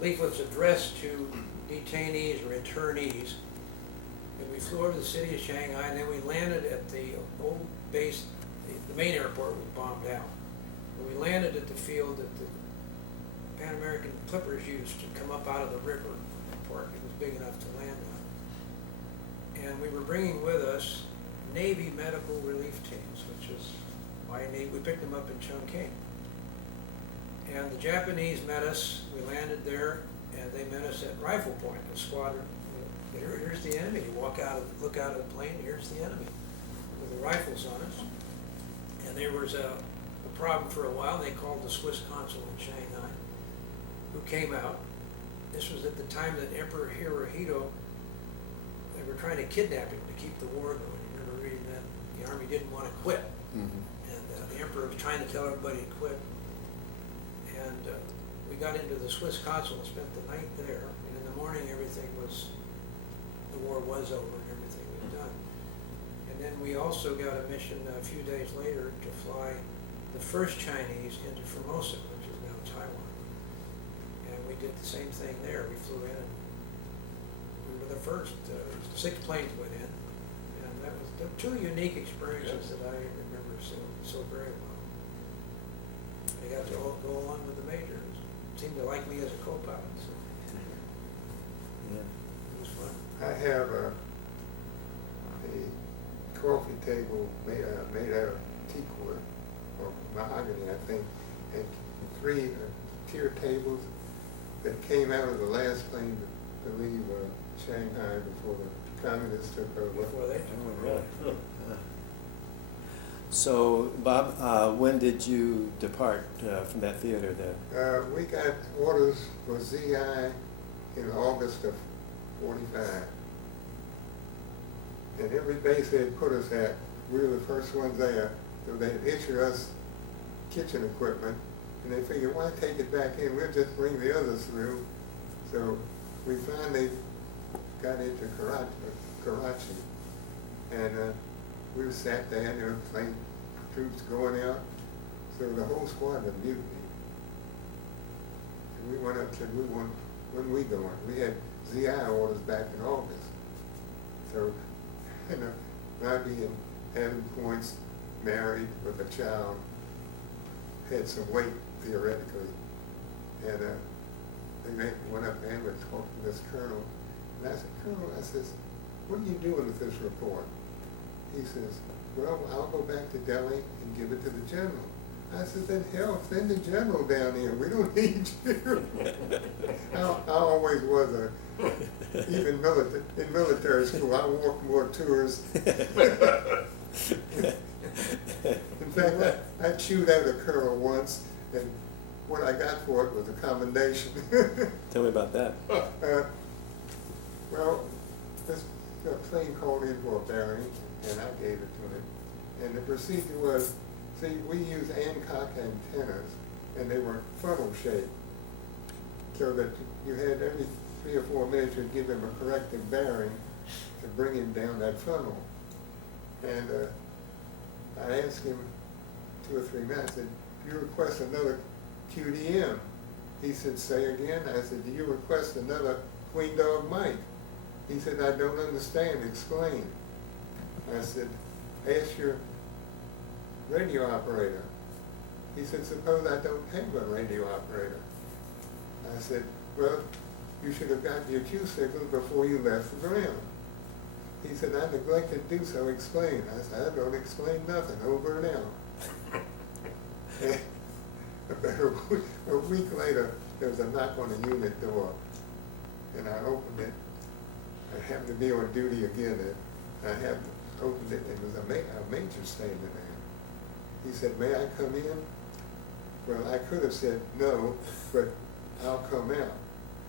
Leaflets addressed to detainees or internees. And we flew over the city of Shanghai, and then we landed at the old base. The main airport was bombed out. And we landed at the field that the Pan American clippers used to come up out of the river. Port. It was big enough to land on. And we were bringing with us Navy medical relief teams, which is why we picked them up in Chongqing. And the Japanese met us. We landed there, and they met us at rifle point, a squadron. Here's the enemy. You look out of the plane, here's the enemy with the rifles on us. And there was a problem for a while. They called the Swiss consul in Shanghai, who came out. This was at the time that Emperor Hirohito, they were trying to kidnap him to keep the war going. You remember reading that? The army didn't want to quit. Mm-hmm. And the emperor was trying to tell everybody to quit. And we got into the Swiss consul and spent the night there. And in the morning, the war was over and everything was done. And then we also got a mission a few days later to fly the first Chinese into Formosa, which is now Taiwan. And we did the same thing there. We flew in, and we were the first. 6 planes went in, and that was the two unique experiences that I remember so very well. I got to go along with the major. He seemed to like me as a co-pilot, so Yeah. it was fun. I have a coffee table made out of teak wood, or mahogany, I think, and 3 tier tables that came out of the last plane to leave Shanghai before the communists took over. Before they took Oh, over. really? So, Bob, when did you depart from that theater then? We got orders for ZI in August of 45. And every base they had put us at, we were the first ones there. So they issued us kitchen equipment, and they figured, why take it back in? We'll just bring the others through. So we finally got into Karachi, and we sat there, and there were plane troops going out. So the whole squadron mutinied. And we went up and said, when we going? We had ZI orders back in August. So, my being having points, married with a child, had some weight theoretically. And they went up there and would talk to this colonel. And I said, Colonel, I says, what are you doing with this report? He says, well, I'll go back to Delhi and give it to the general. I said, then hell, send the general down here. We don't need you. I always was even in military school, I walked more tours. In fact, I chewed out a colonel once, and what I got for it was a commendation. Tell me about that. Well, this plane called in for a bearing, and I gave it to him. And the procedure was, See, we use Hancock antennas, and they were funnel shaped, so that you had every 3 or 4 minutes you'd give him a corrective bearing to bring him down that funnel. And I asked him 2 or 3 minutes, I said, do you request another QDM? He said, say again. I said, do you request another Queen Dog mic? He said, I don't understand, explain. I said, ask your radio operator. He said, suppose I don't have a radio operator. I said, well, you should have gotten your Q signals before you left the ground. He said, I neglected to do so, explain. I said, I don't explain nothing, over and out. And about a week later, there was a knock on the unit door, and I opened it. I happened to be on duty again, and I happened to open it, and there was a major standing there. He said, may I come in? Well, I could have said no, but I'll come out.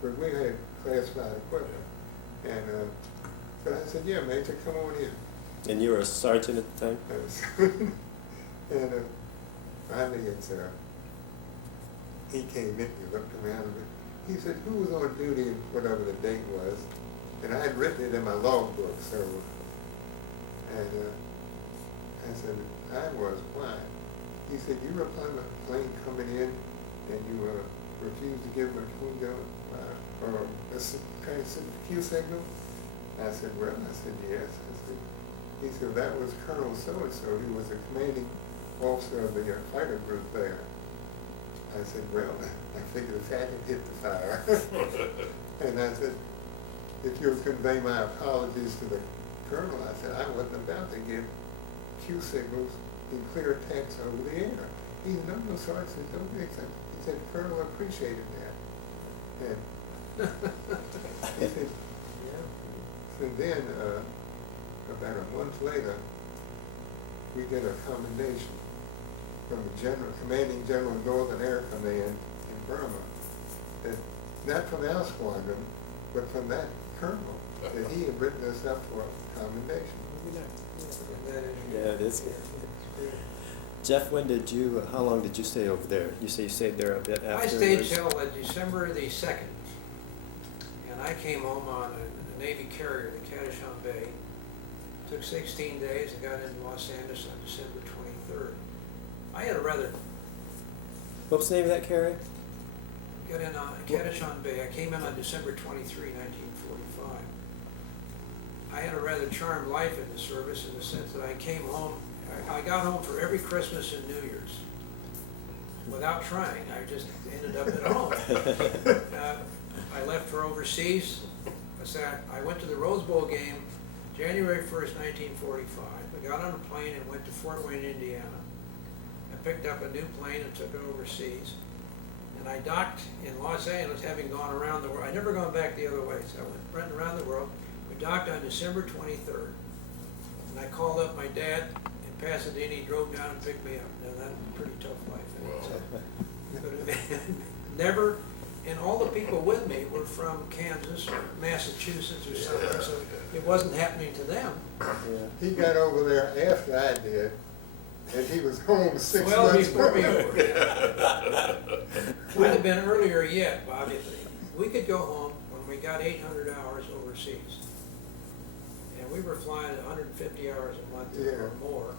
But we had classified equipment. And but I said, yeah, Major, come on in. And you were a sergeant at the time? And finally he came in, he looked around and he said, who was on duty and whatever the date was? And I had written it in my logbook, so, and I said, I was, why? He said, you were upon a plane coming in and you refused to give a or a Q signal? I said, well, I said, yes. I said, he said, that was Colonel so-and-so. He was the commanding officer of the fighter group there. I said, well, I figured if that had hit the fire. And I said, if you'll convey my apologies to the colonel, I said, I wasn't about to give Q signals in clear text over the air. He said, no, Sergeant, I said, don't make sense. He said, Colonel appreciated that. And he said, yeah. And then, about a month later, we get a commendation from the commanding general of Northern Air Command in Burma, that not from our squadron, but from that colonel, that he had written us up for a commendation. Yeah, it is. Jeff, how long did you stay over there? You say you stayed there a bit after? I stayed till December the 2nd, and I came home on a Navy carrier, the Kadashan Bay. Took 16 days and got into Los Angeles on December 23rd. I had a rather... What was the name of that carrier? Got in on Kadashan Bay. I came in on December 23, 1945. I had a rather charmed life in the service in the sense that I came home, I got home for every Christmas and New Year's. Without trying, I just ended up at home. I left for overseas. I went to the Rose Bowl game January 1st, 1945. I got on a plane and went to Fort Wayne, Indiana. I picked up a new plane and took it overseas. And I docked in Los Angeles, having gone around the world. I'd never gone back the other way, so I went running around the world. We docked on December 23rd. And I called up my dad in Pasadena. He drove down and picked me up. Now, that was a pretty tough life. But never, and all the people with me were from Kansas or Massachusetts or somewhere, so it wasn't happening to them. Yeah. He got over there after I did, and he was home 6 Well, months before we later. Might have been earlier yet, Bob. We could go home when we got 800 hours overseas. And we were flying 150 hours a month or more.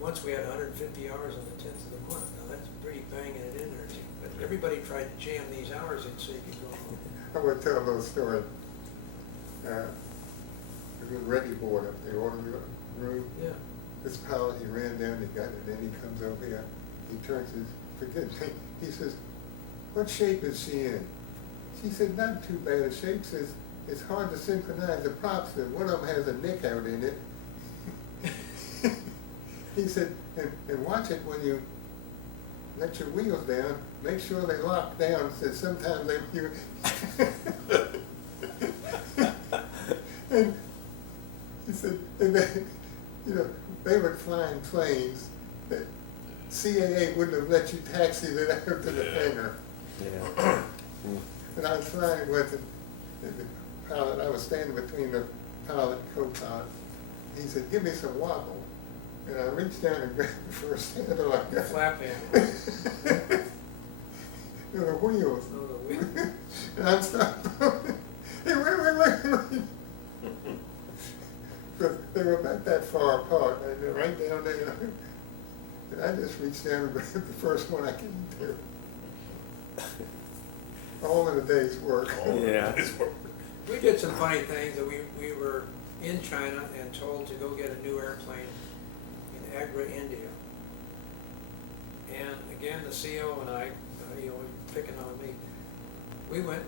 Once we had 150 hours on the 10th of the month. Now that's pretty banging it in there. But everybody tried to jam these hours in so you could go home. I want to tell a little story. There was a ready board up the orderly room. Yeah. This pilot, he ran down, he got it, then he comes over here, he turns his, forget me, he says, what shape is she in? She said, not too bad a shape. Says, it's hard to synchronize the props, that one of them has a nick out in it. He said, and watch it when you let your wheels down, make sure they lock down. Said sometimes they and he said, and they, you know, they were flying planes that CAA wouldn't have let you taxi it out to the hangar. Yeah. And I was flying with the pilot. I was standing between the pilot and co-pilot. He said, give me some wobble. And I reached down and grabbed the first handle I got. Flap handle. The wheels. Oh, the wheel. And I stopped. Hey, wait. Because they were about that far apart, and they're right down there. And I just reached down and grabbed the first one I could do. All in a day's work. All of Yeah. his work. We did some funny things. That we were in China and told to go get a new airplane in Agra, India. And again, the CO and I, picking on me, we went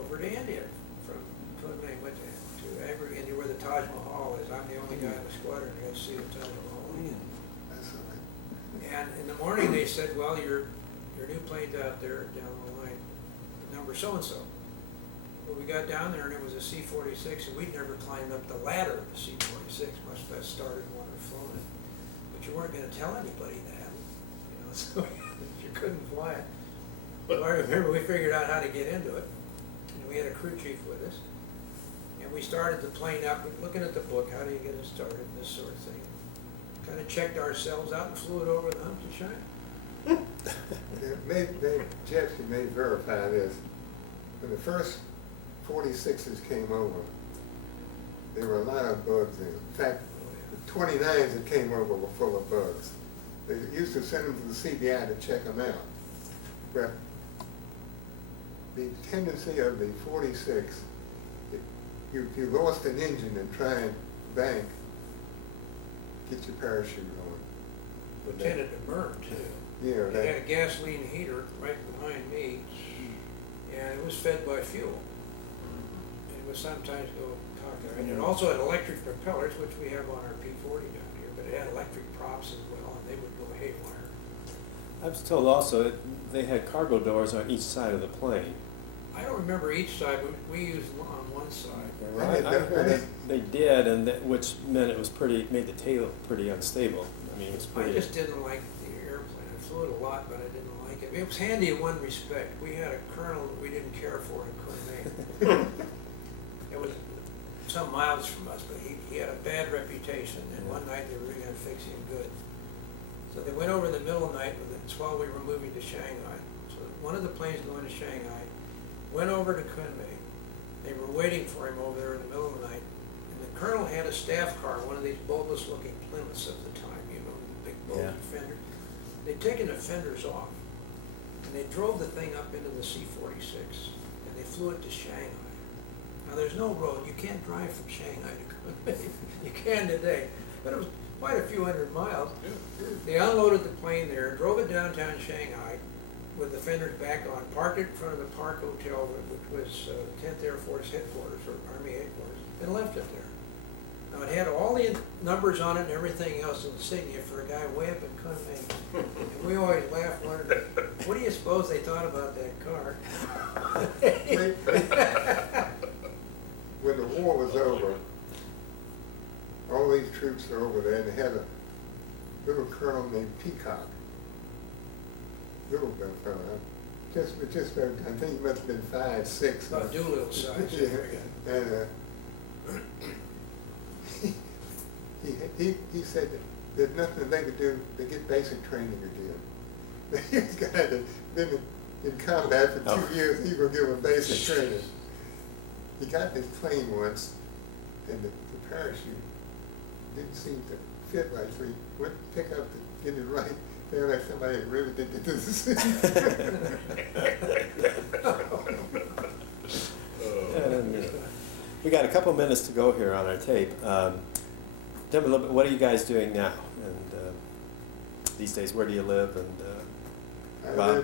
over to India from Pune, went to Agra, India, where the Taj Mahal is. I'm the only guy in the squadron who got to see the Taj Mahal. That's all right. And in the morning, they said, well, your new plane's out there down the line, number so-and-so. Well, we got down there and it was a C-46, and we'd never climbed up the ladder of the C-46, much less started one or flown it. But you weren't gonna tell anybody that, so you couldn't fly it. So I remember we figured out how to get into it, and we had a crew chief with us. And we started the plane up, looking at the book, how do you get it started, this sort of thing. Kind of checked ourselves out and flew it over the hump to China. Jeff, you may verify this. When the first 46s came over, there were a lot of bugs in them. In fact, the 29s that came over were full of bugs. They used to send them to the CBI to check them out. But the tendency of the 46, if you lost an engine and try and bank, get your parachute on. It tended to burn too. Yeah, It had a gasoline heater right behind me, and it was fed by fuel. And it would sometimes go cockeyed. And it also had electric propellers, which we have on our P-40 down here, but it had electric props as well, and they would go haywire. I was told also that they had cargo doors on each side of the plane. I don't remember each side, but we used on one side. I heard that they did, and that, which meant it was made the tail pretty unstable. I mean, it was I pretty. just didn't like the airplane. I flew it a lot, but I didn't like it. It was handy in one respect. We had a colonel that we didn't care for in Kunming. It was some miles from us, but he had a bad reputation, and one night they were really going to fix him good. So they went over in the middle of the night with it while we were moving to Shanghai. So one of the planes going to Shanghai went over to Kunming. They were waiting for him over there in the middle of the night. And the colonel had a staff car, one of these bulbous-looking Plymouths of the time, the big bulbous fender. They'd taken the fenders off, and they drove the thing up into the C-46, and they flew it to Shanghai. Now, there's no road. You can't drive from Shanghai to Kunming. You can today, but it was quite a few hundred miles. They unloaded the plane there, drove it downtown Shanghai with the fenders back on, parked it in front of the Park Hotel, which was 10th Air Force headquarters, or Army headquarters, and left it there. Now, it had all the numbers on it and everything else, insignia for a guy way up in Kunming. And we always laughed, wondering, what do you suppose they thought about that car? When the war was over, all these troops were over there, and they had a little colonel named Peacock. Little gun fellow. Just I think he must have been 5'6". About Doolittle size. Yeah. And he said that there's nothing they could do to get basic training again. This guy had been in combat for 2 years, he would give him basic training. He got this plane once, and the parachute didn't seem to fit right, so he went to pick up to get it right. They were like somebody really did this. We got a couple minutes to go here on our tape. Tell me a little bit, what are you guys doing now? And these days, where do you live? And I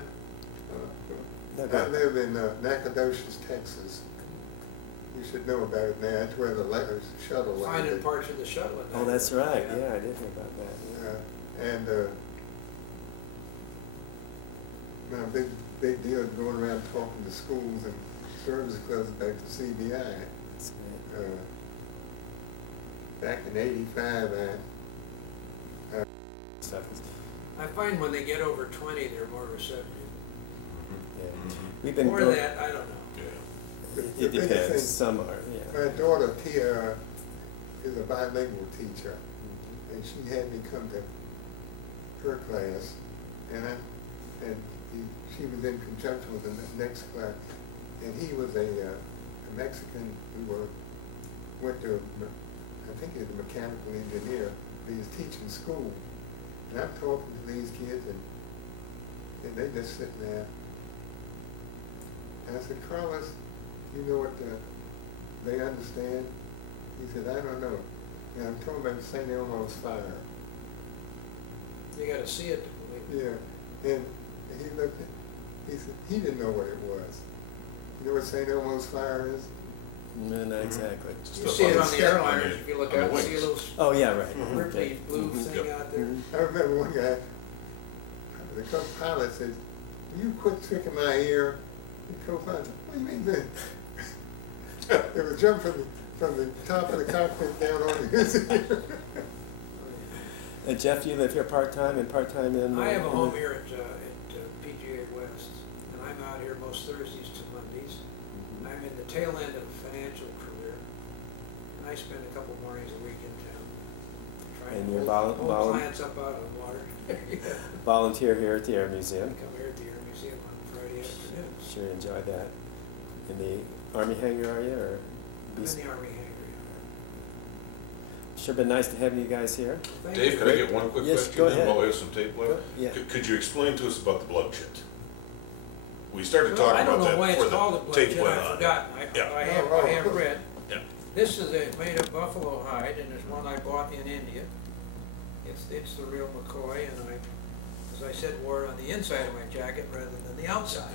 live in Nacogdoches, Texas. You should know about it now. That's where the shuttle landed. Finding parts of the shuttle. oh, that's right. Yeah, I did hear about that. Yeah. And my big deal is going around talking to schools and service clubs back to CBI. That's great. Back in '85, I find when they get over 20, they're more receptive. Yeah. We've been More going, that, I don't know. it depends. Some are, yeah. my daughter, Tia, is a bilingual teacher. and she had me come to her class, she was in conjunction with the next class, and he was a Mexican who went to, I think he was a mechanical engineer, but he was teaching school. And I'm talking to these kids, and they just sitting there. And I said, Carlos, you know what they understand? He said, I don't know. And I'm talking about St. Elmo's fire. You gotta see it to believe it. Yeah, and he looked at, he said, he didn't know what it was. You know what St. Elmo's fire is? No, not exactly. Just You up see it on the sky, airliners, if you look on the out, see a wings. little Oh, yeah, right. ripply blue Mhm. thing Yep. out there. Mhm. I remember one guy, the co-pilot said, "Will you quit tricking my ear?" The co-pilot said, "What do you mean then?" It was jumping from the top of the cockpit down on his ear. And Jeff, you live here part-time and part-time in? I have a home here at PGA West, and I'm out here most Thursdays to Mondays. I'm in the tail end of a financial career, and I spend a couple mornings a week in town. Trying And to you're hold clients up out of the water. Volunteer here at the Air I Museum. come here at the Air Museum on Friday afternoons. Sure enjoy that. In the Army hangar, are you? Or I'm in the Army hangar. Sure been nice to have you guys here. Thank Dave, you. could I get one quick Yes, question go then ahead. while we have some tape left? Yeah. Could you explain to us about the blood chit? We started Well, talking I don't about know that why it's before called a the blood tape chit, went I've on. forgotten. Yeah. I have read. Yeah. This is made of buffalo hide, and there's one I bought in India. It's the real McCoy, and as I said, wore it on the inside of my jacket rather than the outside.